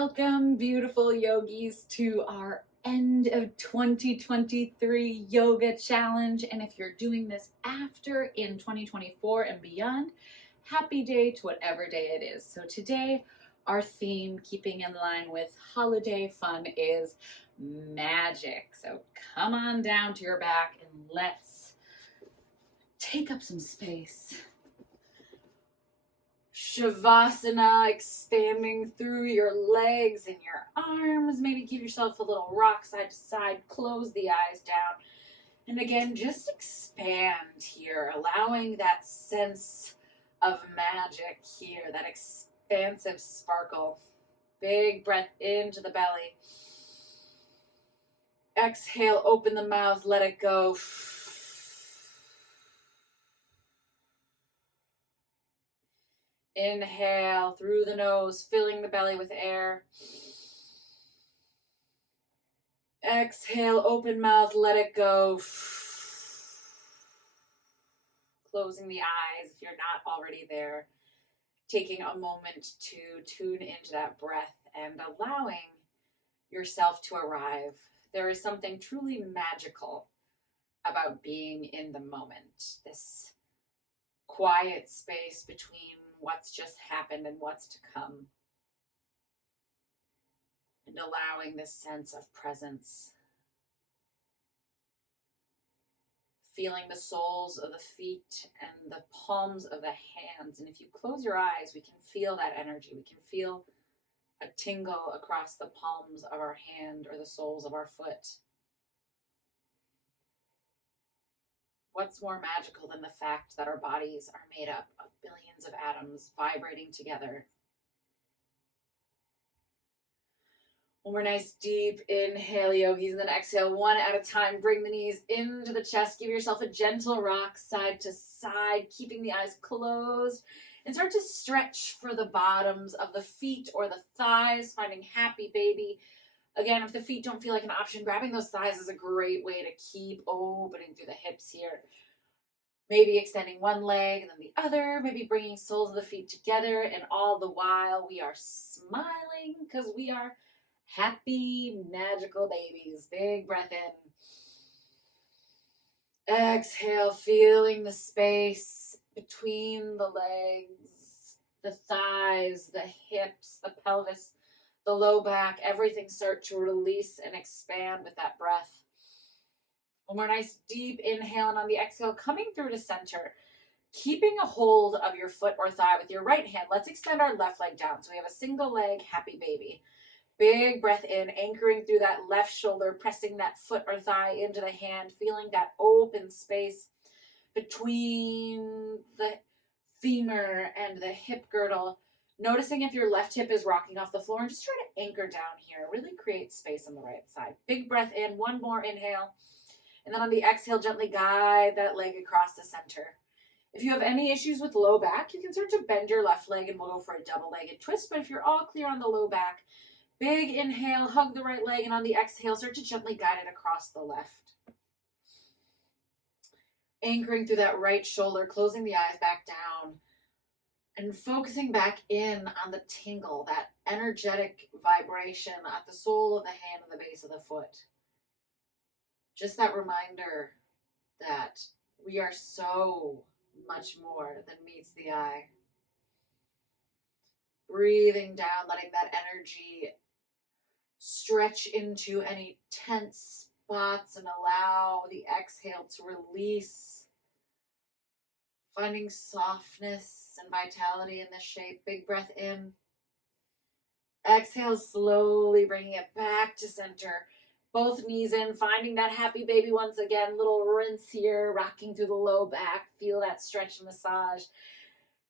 Welcome, beautiful yogis, to our end of 2023 yoga challenge. And if you're doing this after in 2024 and beyond, happy day to whatever day it is. So today, our theme, keeping in line with holiday fun, is magic. So come on down to your back and let's take up some space. Shavasana, expanding through your legs and your arms. Maybe give yourself a little rock side to side. Close the eyes down. And again, just expand here, allowing that sense of magic here, that expansive sparkle. Big breath into the belly. Exhale, open the mouth, let it go. Inhale through the nose, filling the belly with air. Exhale, open mouth, let it go. Closing the eyes if you're not already there. Taking a moment to tune into that breath and allowing yourself to arrive. There is something truly magical about being in the moment. This quiet space between what's just happened and what's to come. And allowing this sense of presence. Feeling the soles of the feet and the palms of the hands. And if you close your eyes, we can feel that energy. We can feel a tingle across the palms of our hand or the soles of our foot. What's more magical than the fact that our bodies are made up of billions of atoms vibrating together? One more nice deep inhale, yogis, and then exhale one at a time. Bring the knees into the chest. Give yourself a gentle rock side to side, keeping the eyes closed. And start to stretch for the bottoms of the feet or the thighs, finding happy baby. Again, if the feet don't feel like an option, grabbing those thighs is a great way to keep opening through the hips here. Maybe extending one leg and then the other, maybe bringing soles of the feet together, and all the while we are smiling because we are happy, magical babies. Big breath in. Exhale, feeling the space between the legs, the thighs, the hips, the pelvis, the low back. Everything start to release and expand with that breath. One more nice deep inhale, and on the exhale, coming through to center, keeping a hold of your foot or thigh with your right hand. Let's extend our left leg down. So we have a single leg, happy baby. Big breath in, anchoring through that left shoulder, pressing that foot or thigh into the hand, feeling that open space between the femur and the hip girdle. Noticing if your left hip is rocking off the floor, and just try to anchor down here. Really create space on the right side. Big breath in, one more inhale. And then on the exhale, gently guide that leg across the center. If you have any issues with low back, you can start to bend your left leg and we'll go for a double-legged twist. But if you're all clear on the low back, big inhale, hug the right leg, and on the exhale, start to gently guide it across the left. Anchoring through that right shoulder, closing the eyes back down, and focusing back in on the tingle, that energetic vibration at the sole of the hand and the base of the foot. Just that reminder that we are so much more than meets the eye. Breathing down, letting that energy stretch into any tense spots and allow the exhale to release. Finding softness and vitality in this shape. Big breath in. Exhale, slowly bringing it back to center. Both knees in, finding that happy baby once again. Little rinse here, rocking through the low back. Feel that stretch and massage.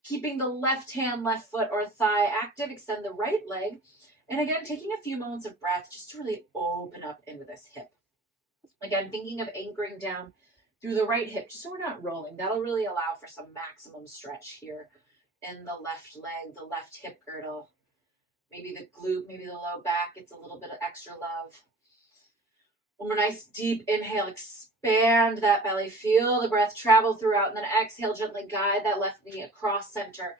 Keeping the left hand, left foot, or thigh active. Extend the right leg. And again, taking a few moments of breath just to really open up into this hip. Again, thinking of anchoring down through the right hip, just so we're not rolling. That'll really allow for some maximum stretch here in the left leg, the left hip girdle. Maybe the glute, maybe the low back gets a little bit of extra love. One more nice deep inhale, expand that belly. Feel the breath travel throughout, and then exhale, gently guide that left knee across center.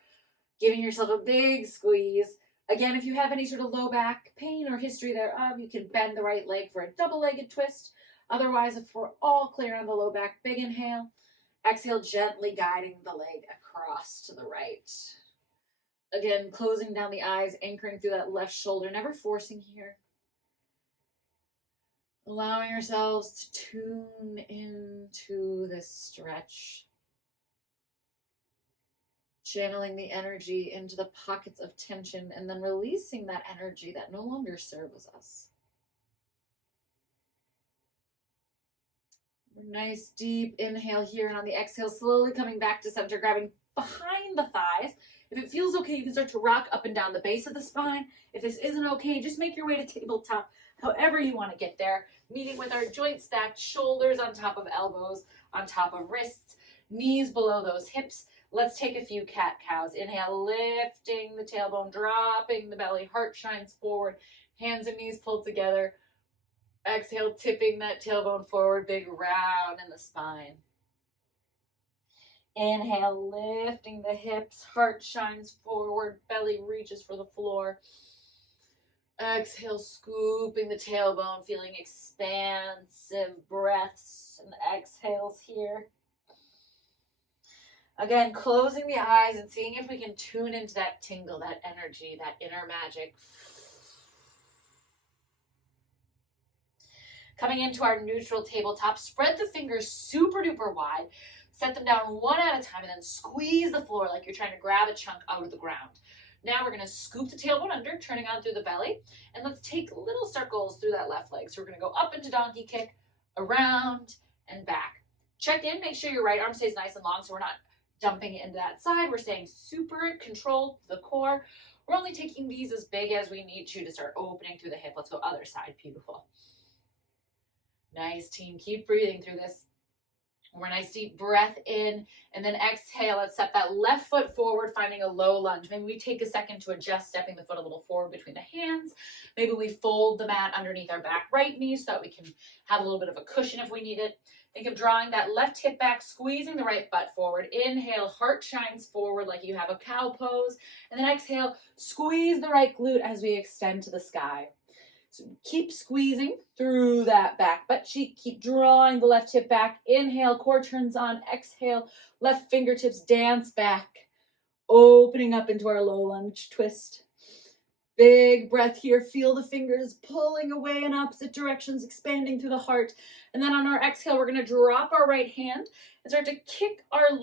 Giving yourself a big squeeze. Again, if you have any sort of low back pain or history thereof, you can bend the right leg for a double-legged twist. Otherwise, if we're all clear on the low back, big inhale. Exhale, gently guiding the leg across to the right. Again, closing down the eyes, anchoring through that left shoulder, never forcing here. Allowing ourselves to tune into this stretch. Channeling the energy into the pockets of tension and then releasing that energy that no longer serves us. Nice deep inhale here, and on the exhale, slowly coming back to center, grabbing behind the thighs. If it feels okay, you can start to rock up and down the base of the spine. If this isn't okay, just make your way to tabletop, however you want to get there. Meeting with our joints stacked, shoulders on top of elbows, on top of wrists, knees below those hips. Let's take a few cat-cows. Inhale, lifting the tailbone, dropping the belly, heart shines forward, hands and knees pulled together. Exhale, tipping that tailbone forward, big round in the spine. Inhale, lifting the hips, heart shines forward, belly reaches for the floor. Exhale, scooping the tailbone, feeling expansive breaths and exhales here. Again, closing the eyes and seeing if we can tune into that tingle, that energy, that inner magic. Coming into our neutral tabletop, spread the fingers super duper wide, set them down one at a time, and then squeeze the floor like you're trying to grab a chunk out of the ground. Now we're going to scoop the tailbone under, turning on through the belly, and let's take little circles through that left leg. So we're going to go up into donkey kick, around, and back. Check in, make sure your right arm stays nice and long so we're not dumping it into that side. We're staying super controlled to the core. We're only taking these as big as we need to start opening through the hip. Let's go other side. Beautiful. Nice, team. Keep breathing through this. One nice deep breath in, and then exhale. Let's step that left foot forward, finding a low lunge. Maybe we take a second to adjust, stepping the foot a little forward between the hands. Maybe we fold the mat underneath our back right knee so that we can have a little bit of a cushion if we need it. Think of drawing that left hip back, squeezing the right butt forward. Inhale, heart shines forward like you have a cow pose. And then exhale, squeeze the right glute as we extend to the sky. So keep squeezing through that back butt cheek. Keep drawing the left hip back. Inhale, core turns on. Exhale, left fingertips dance back. Opening up into our low lunge twist. Big breath here. Feel the fingers pulling away in opposite directions, expanding through the heart. And then on our exhale, we're going to drop our right hand and start to kick our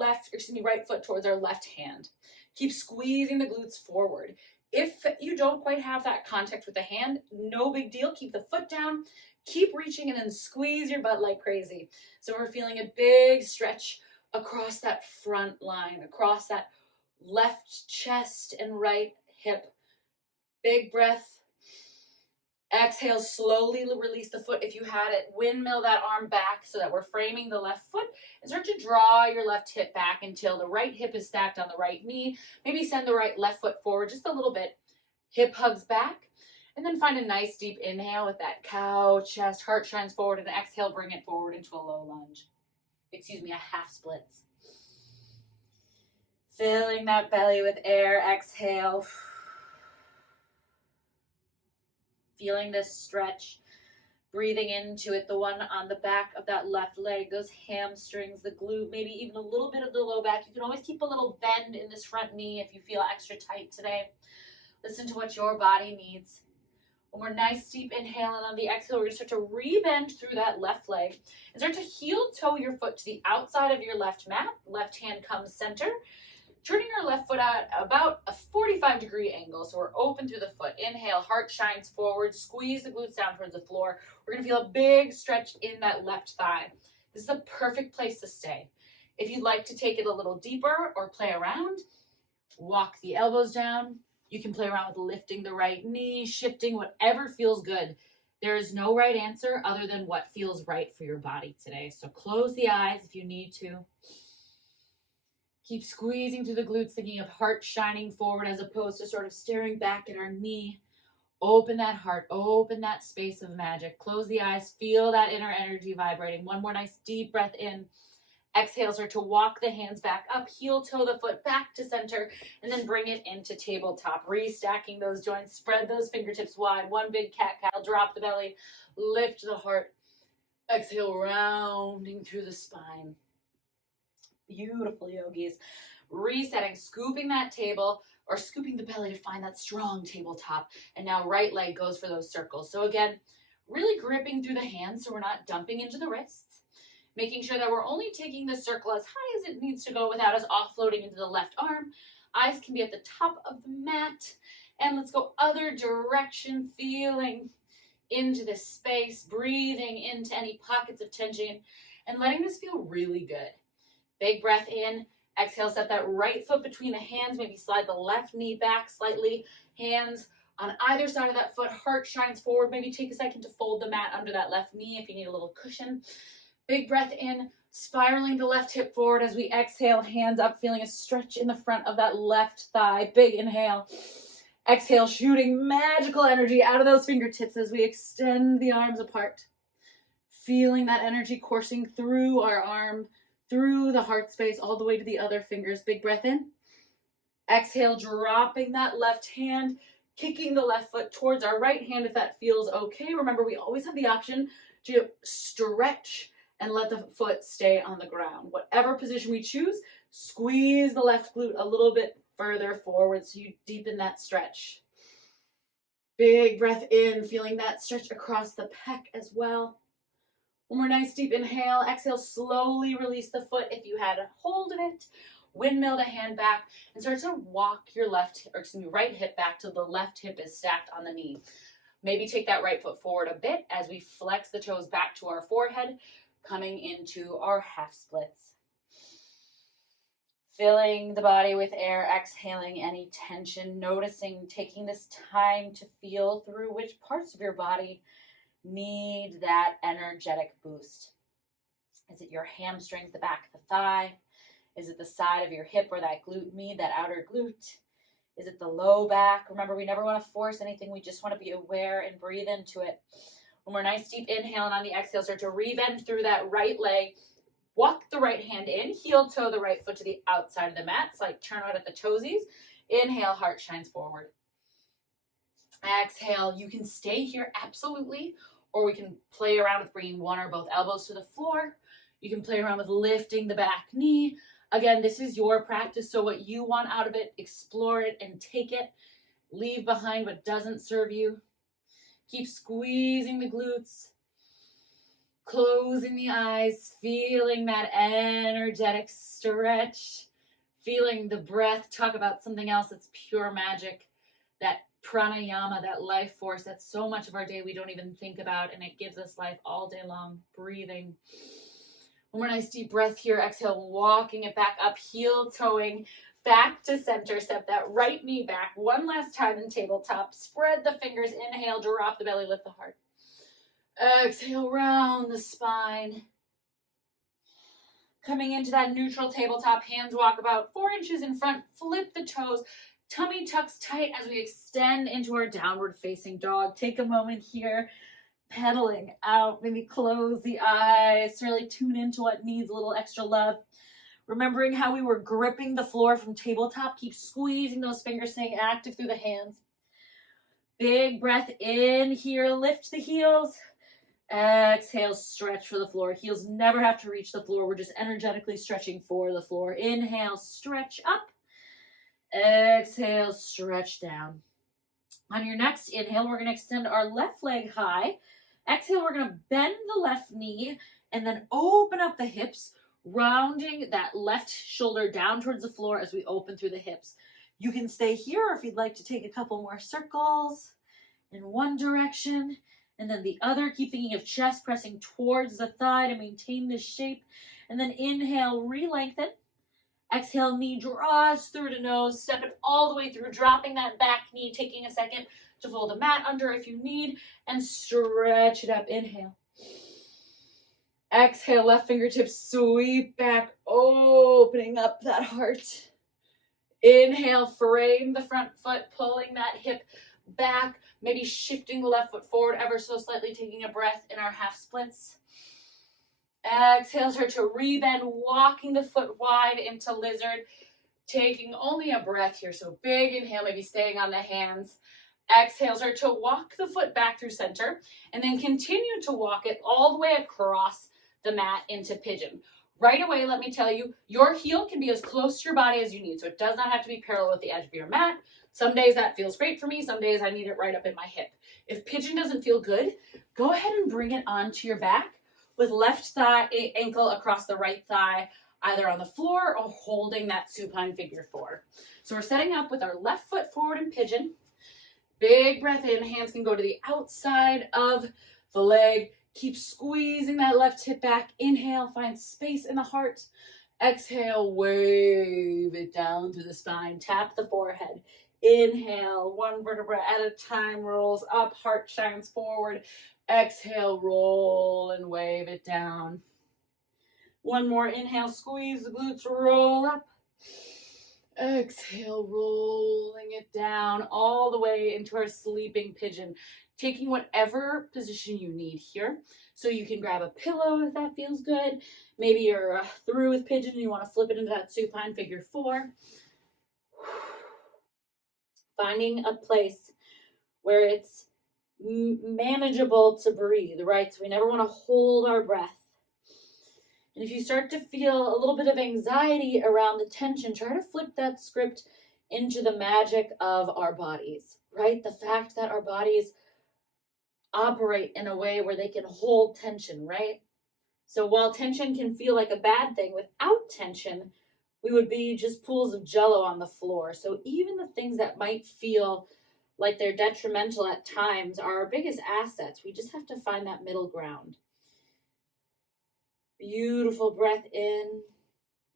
right foot towards our left hand. Keep squeezing the glutes forward. If you don't quite have that contact with the hand, no big deal. Keep the foot down, keep reaching, and then squeeze your butt like crazy. So we're feeling a big stretch across that front line, across that left chest and right hip. Big breath. Exhale, slowly release the foot if you had it. Windmill that arm back so that we're framing the left foot, and start to draw your left hip back until the right hip is stacked on the right knee. Maybe send the left foot forward just a little bit. Hip hugs back, and then find a nice deep inhale with that cow chest, heart shines forward, and exhale, bring it forward into a low lunge. A half splits. Filling that belly with air, exhale. Feeling this stretch, breathing into it, the one on the back of that left leg, those hamstrings, the glute, maybe even a little bit of the low back. You can always keep a little bend in this front knee if you feel extra tight today. Listen to what your body needs. When we're nice deep inhaling on the exhale, we're going to start to re-bend through that left leg and start to heel toe your foot to the outside of your left mat. Left hand comes center. Turning our left foot out about a 45-degree angle, so we're open through the foot. Inhale, heart shines forward, squeeze the glutes down towards the floor. We're going to feel a big stretch in that left thigh. This is a perfect place to stay. If you'd like to take it a little deeper or play around, walk the elbows down. You can play around with lifting the right knee, shifting, whatever feels good. There is no right answer other than what feels right for your body today. So close the eyes if you need to. Keep squeezing through the glutes, thinking of heart shining forward as opposed to sort of staring back at our knee. Open that heart, open that space of magic. Close the eyes, feel that inner energy vibrating. One more nice deep breath in. Exhale, start to walk the hands back up, heel toe the foot back to center, and then bring it into tabletop. Restacking those joints, spread those fingertips wide. One big cat-cow, drop the belly, lift the heart. Exhale, rounding through the spine. Beautiful, yogis. Resetting, scooping that table or scooping the belly to find that strong tabletop. And now right leg goes for those circles. So again, really gripping through the hands so we're not dumping into the wrists. Making sure that we're only taking the circle as high as it needs to go without us offloading into the left arm. Eyes can be at the top of the mat. And let's go other direction, feeling into this space, breathing into any pockets of tension, and letting this feel really good. Big breath in. Exhale, set that right foot between the hands. Maybe slide the left knee back slightly. Hands on either side of that foot. Heart shines forward. Maybe take a second to fold the mat under that left knee if you need a little cushion. Big breath in, spiraling the left hip forward as we exhale. Hands up, feeling a stretch in the front of that left thigh. Big inhale. Exhale, shooting magical energy out of those fingertips as we extend the arms apart. Feeling that energy coursing through our arm, through the heart space, all the way to the other fingers. Big breath in. Exhale, dropping that left hand, kicking the left foot towards our right hand if that feels okay. Remember, we always have the option to stretch and let the foot stay on the ground. Whatever position we choose, squeeze the left glute a little bit further forward so you deepen that stretch. Big breath in, feeling that stretch across the pec as well. One more nice deep inhale. Exhale, slowly release the foot if you had a hold of it. Windmill the hand back and start to walk your right hip back till the left hip is stacked on the knee. Maybe take that right foot forward a bit as we flex the toes back to our forehead, coming into our half splits. Filling the body with air, exhaling any tension, noticing, taking this time to feel through which parts of your body need that energetic boost. Is it your hamstrings, the back of the thigh? Is it the side of your hip or that glute med, that outer glute? Is it the low back? Remember, we never want to force anything. We just want to be aware and breathe into it. One more nice deep inhale, and on the exhale, start to rebend through that right leg. Walk the right hand in, heel toe the right foot to the outside of the mat. It's like turn out at the toesies. Inhale, heart shines forward. Exhale, you can stay here, absolutely, or we can play around with bringing one or both elbows to the floor. You can play around with lifting the back knee. Again, this is your practice, so what you want out of it, explore it and take it. Leave behind what doesn't serve you. Keep squeezing the glutes. Closing the eyes, feeling that energetic stretch, feeling the breath. Talk about something else that's pure magic, that pranayama, that life force. That's so much of our day we don't even think about, and it gives us life all day long. Breathing. One more nice deep breath here. Exhale, walking it back up, heel toeing back to center. Step that right knee back one last time in tabletop. Spread the fingers. Inhale, drop the belly, lift the heart. Exhale, round the spine. Coming into that neutral tabletop, hands walk about 4 inches in front, flip the toes, tummy tucks tight as we extend into our downward facing dog. Take a moment here, pedaling out, maybe close the eyes, really tune into what needs a little extra love. Remembering how we were gripping the floor from tabletop, keep squeezing those fingers, staying active through the hands. Big breath in here, lift the heels. Exhale, stretch for the floor. Heels never have to reach the floor. We're just energetically stretching for the floor. Inhale, stretch up. Exhale, stretch down. On your next inhale, we're going to extend our left leg high. Exhale, we're going to bend the left knee and then open up the hips, rounding that left shoulder down towards the floor as we open through the hips. You can stay here, or if you'd like to take a couple more circles in one direction and then the other. Keep thinking of chest pressing towards the thigh to maintain this shape. And then inhale, re-lengthen. Exhale, knee draws through to nose. Step it all the way through, dropping that back knee, taking a second to fold the mat under if you need, and stretch it up. Inhale. Exhale, left fingertips sweep back, opening up that heart. Inhale, frame the front foot, pulling that hip back, maybe shifting the left foot forward ever so slightly, taking a breath in our half splits. Exhale, start to rebend, walking the foot wide into lizard, taking only a breath here. So big inhale, maybe staying on the hands. Exhale, start to walk the foot back through center, and then continue to walk it all the way across the mat into pigeon. Right away, let me tell you, your heel can be as close to your body as you need. So it does not have to be parallel with the edge of your mat. Some days that feels great for me. Some days I need it right up in my hip. If pigeon doesn't feel good, go ahead and bring it onto your back with left thigh ankle across the right thigh, either on the floor or holding that supine figure four. So we're setting up with our left foot forward in pigeon. Big breath in, hands can go to the outside of the leg. Keep squeezing that left hip back. Inhale, find space in the heart. Exhale, wave it down through the spine. Tap the forehead. Inhale, one vertebra at a time, rolls up, heart shines forward. Exhale, roll and wave it down. One more inhale, squeeze the glutes, roll up. Exhale, rolling it down all the way into our sleeping pigeon. Taking whatever position you need here. So you can grab a pillow if that feels good. Maybe you're through with pigeon and you want to flip it into that supine figure four. Finding a place where it's manageable to breathe, right? So we never want to hold our breath. And if you start to feel a little bit of anxiety around the tension, try to flip that script into the magic of our bodies, right? The fact that our bodies operate in a way where they can hold tension, right? So while tension can feel like a bad thing, without tension, we would be just pools of jello on the floor. So even the things that might feel like they're detrimental at times are our biggest assets. We just have to find that middle ground. Beautiful breath in,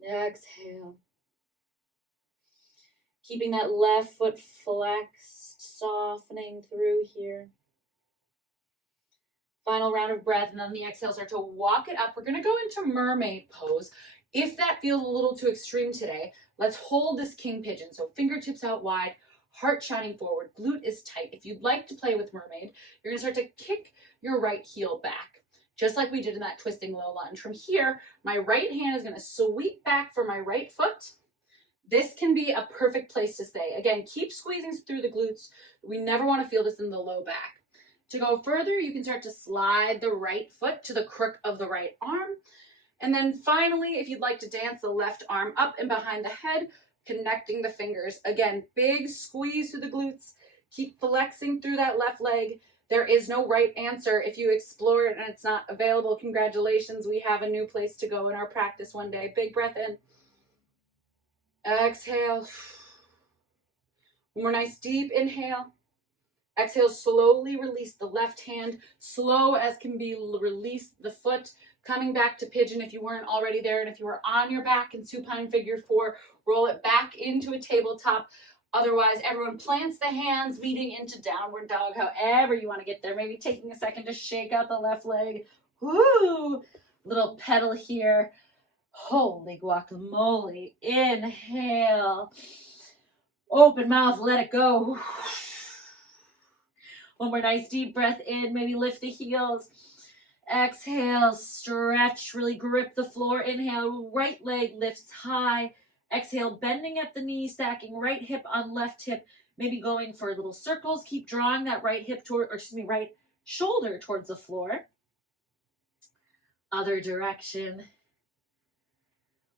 exhale. Keeping that left foot flexed, softening through here. Final round of breath, and then the exhale, start to walk it up. We're gonna go into mermaid pose. If that feels a little too extreme today, let's hold this king pigeon. So fingertips out wide, heart shining forward, glute is tight. If you'd like to play with mermaid, you're gonna start to kick your right heel back, just like we did in that twisting low lunge. From here, my right hand is gonna sweep back for my right foot. This can be a perfect place to stay. Again, keep squeezing through the glutes. We never wanna feel this in the low back. To go further, you can start to slide the right foot to the crook of the right arm. And then finally, if you'd like to dance the left arm up and behind the head, connecting the fingers. Again, big squeeze through the glutes. Keep flexing through that left leg. There is no right answer. If you explore it and it's not available, congratulations. We have a new place to go in our practice one day. Big breath in. Exhale. One more nice deep inhale. Exhale, slowly release the left hand. Slow as can be, release the foot. Coming back to pigeon if you weren't already there. And if you were on your back in supine figure four, roll it back into a tabletop. Otherwise, everyone plants the hands, meeting into downward dog, however you want to get there. Maybe taking a second to shake out the left leg. Woo! Little pedal here. Holy guacamole. Inhale. Open mouth, let it go. One more nice deep breath in, maybe lift the heels. Exhale, stretch, really grip the floor. Inhale, right leg lifts high. Exhale, bending at the knee, stacking right hip on left hip, maybe going for little circles. Keep drawing that right hip right shoulder towards the floor. Other direction.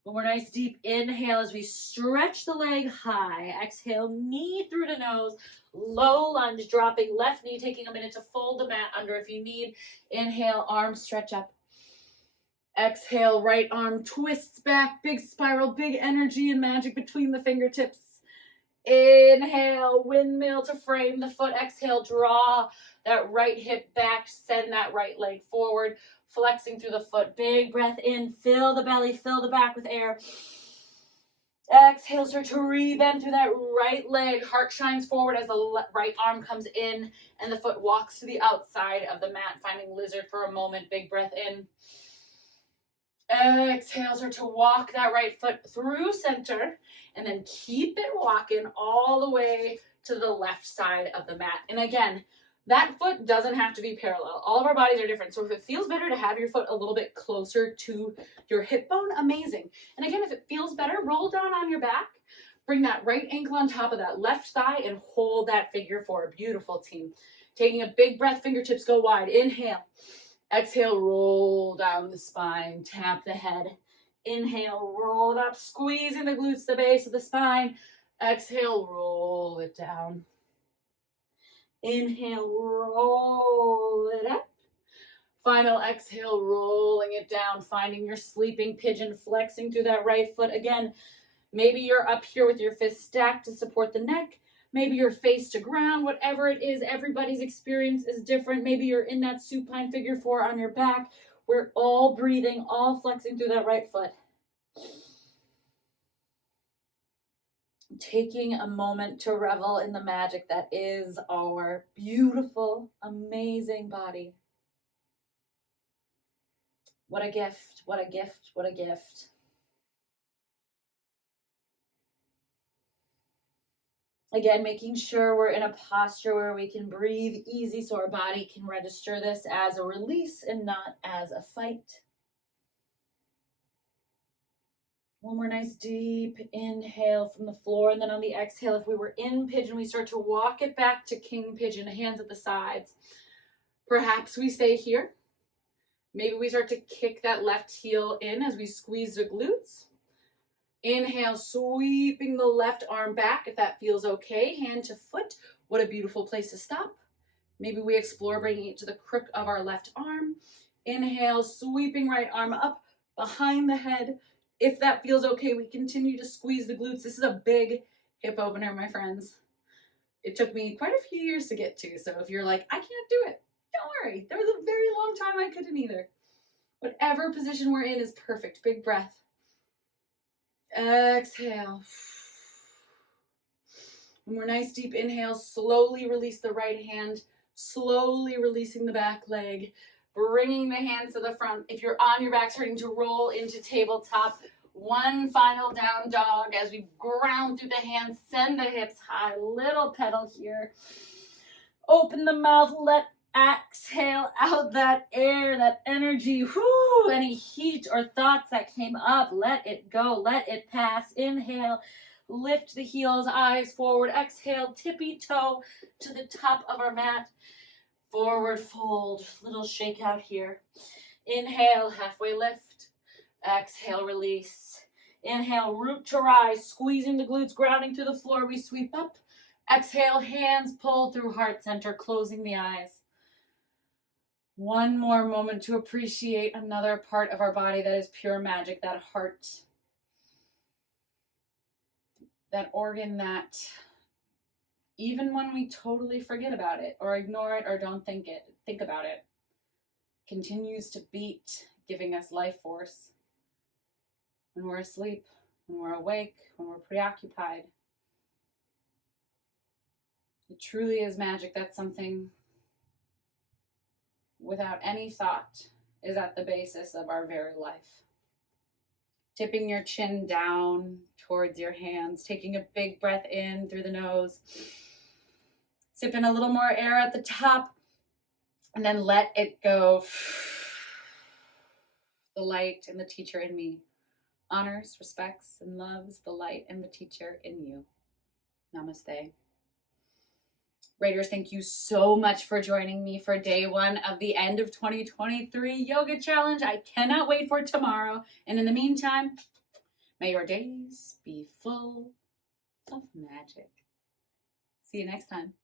One more nice deep inhale as we stretch the leg high. Exhale, knee through the nose. Low lunge, dropping left knee, taking a minute to fold the mat under if you need. Inhale, arms stretch up. Exhale, right arm twists back. Big spiral, big energy and magic between the fingertips. Inhale, windmill to frame the foot. Exhale, draw that right hip back. Send that right leg forward. Flexing through the foot. Big breath in. Fill the belly. Fill the back with air. Exhale, start to rebend through that right leg. Heart shines forward as the right arm comes in and the foot walks to the outside of the mat, finding lizard for a moment. Big breath in. Exhale, start to walk that right foot through center and then keep it walking all the way to the left side of the mat. And again, That foot doesn't have to be parallel. All of our bodies are different. So if it feels better to have your foot a little bit closer to your hip bone, amazing. And again, if it feels better, roll down on your back. Bring that right ankle on top of that left thigh and hold that figure four. Beautiful, team. Taking a big breath, fingertips go wide. Inhale. Exhale, roll down the spine. Tap the head. Inhale, roll it up. Squeezing the glutes, the base of the spine. Exhale, roll it down. Inhale, roll it up. Final exhale, rolling it down, finding your sleeping pigeon, flexing through that right foot. Again, maybe you're up here with your fists stacked to support the neck. Maybe you're face to ground, whatever it is, everybody's experience is different. Maybe you're in that supine figure four on your back. We're all breathing, all flexing through that right foot. Taking a moment to revel in the magic that is our beautiful, amazing body. What a gift, what a gift, what a gift. Again, making sure we're in a posture where we can breathe easy so our body can register this as a release and not as a fight. One more nice deep inhale from the floor, and then on the exhale, if we were in pigeon, we start to walk it back to king pigeon, hands at the sides. Perhaps we stay here. Maybe we start to kick that left heel in as we squeeze the glutes. Inhale, sweeping the left arm back if that feels okay, hand to foot. What a beautiful place to stop. Maybe we explore bringing it to the crook of our left arm. Inhale, sweeping right arm up behind the head. If that feels okay, we continue to squeeze the glutes. This is a big hip opener, my friends. It took me quite a few years to get to, so if you're like, I can't do it, don't worry. There was a very long time I couldn't either. Whatever position we're in is perfect. Big breath. Exhale. One more nice deep inhale. Slowly release the right hand. Slowly releasing the back leg. Bringing the hands to the front. If you're on your back, starting to roll into tabletop. One final down dog as we ground through the hands. Send the hips high. Little pedal here. Open the mouth. Let exhale out that air, that energy. Whoo! Any heat or thoughts that came up, let it go. Let it pass. Inhale. Lift the heels, eyes forward. Exhale, tippy toe to the top of our mat. Forward fold, little shake out here. Inhale, halfway lift. Exhale, release. Inhale, root to rise, squeezing the glutes, grounding to the floor. We sweep up. Exhale, hands pull through heart center, closing the eyes. One more moment to appreciate another part of our body that is pure magic, that heart. That organ that even when we totally forget about it or ignore it or don't think about it, continues to beat, giving us life force. When we're asleep, when we're awake, when we're preoccupied. It truly is magic. That's something without any thought is at the basis of our very life. Tipping your chin down towards your hands, taking a big breath in through the nose. Sipping a little more air at the top, and then let it go. The light and the teacher in me honors, respects, and loves the light and the teacher in you. Namaste. Raiders, thank you so much for joining me for day one of the end of 2023 yoga challenge. I cannot wait for tomorrow. And in the meantime, may your days be full of magic. See you next time.